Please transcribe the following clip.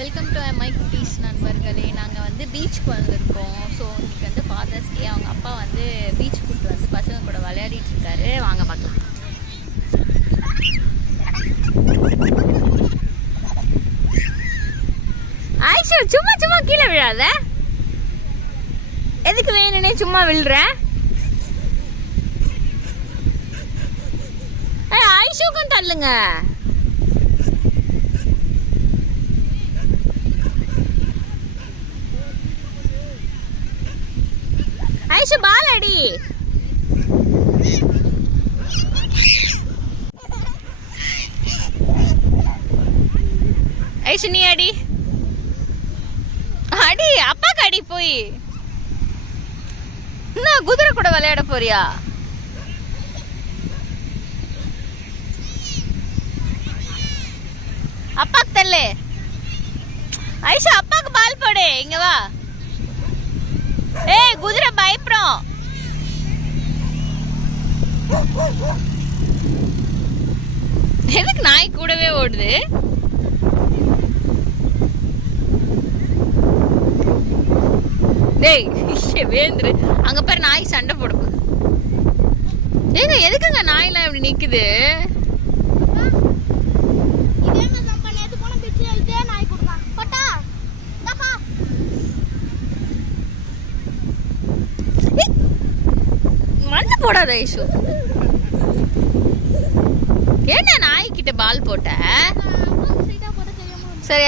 Welcome to my குட்டீஸ் நண்பர்களே. நாங்கள் வந்து பீச்சுக்கு வந்திருக்கோம். ஸோ இன்றைக்கி வந்து ஃபாதர்ஸ் டே அவங்க அப்பா வந்து பீச் கூட்டு வந்து பசங்க கூட விளையாடிட்டு இருக்காரு. வாங்க பார்க்கலாம். ஆயிஷா சும்மா சும்மா கீழே விழாத. எதுக்கு வேணும்னே சும்மா விழுற? ஏய், ஆயிஷுக்கும் தள்ளுங்க. ஐஷு பால் அடி ஐஷு நீ அடி. அடி அப்பாக்கு அடி போய். என்ன குதிரை கூட விளையாட போறியா? அப்பாக்கு தள்ளு. ஐஷா அப்பாக்கு பால் போடு இங்க வா. ஏய் குதிரை பயப்படும் எதுக்கு நாய் கூடவே ஓடுது? டேய் வேந்துரு அங்க பாரு நாய் சண்டை போட போகுது. ஏங்க எதுக்குங்க நாயெல்லாம் இப்படி நிக்குது? மண்ணு போடாத ஐஷு. என்ன நாய்க்கிட்ட பால் போட்ட? சரி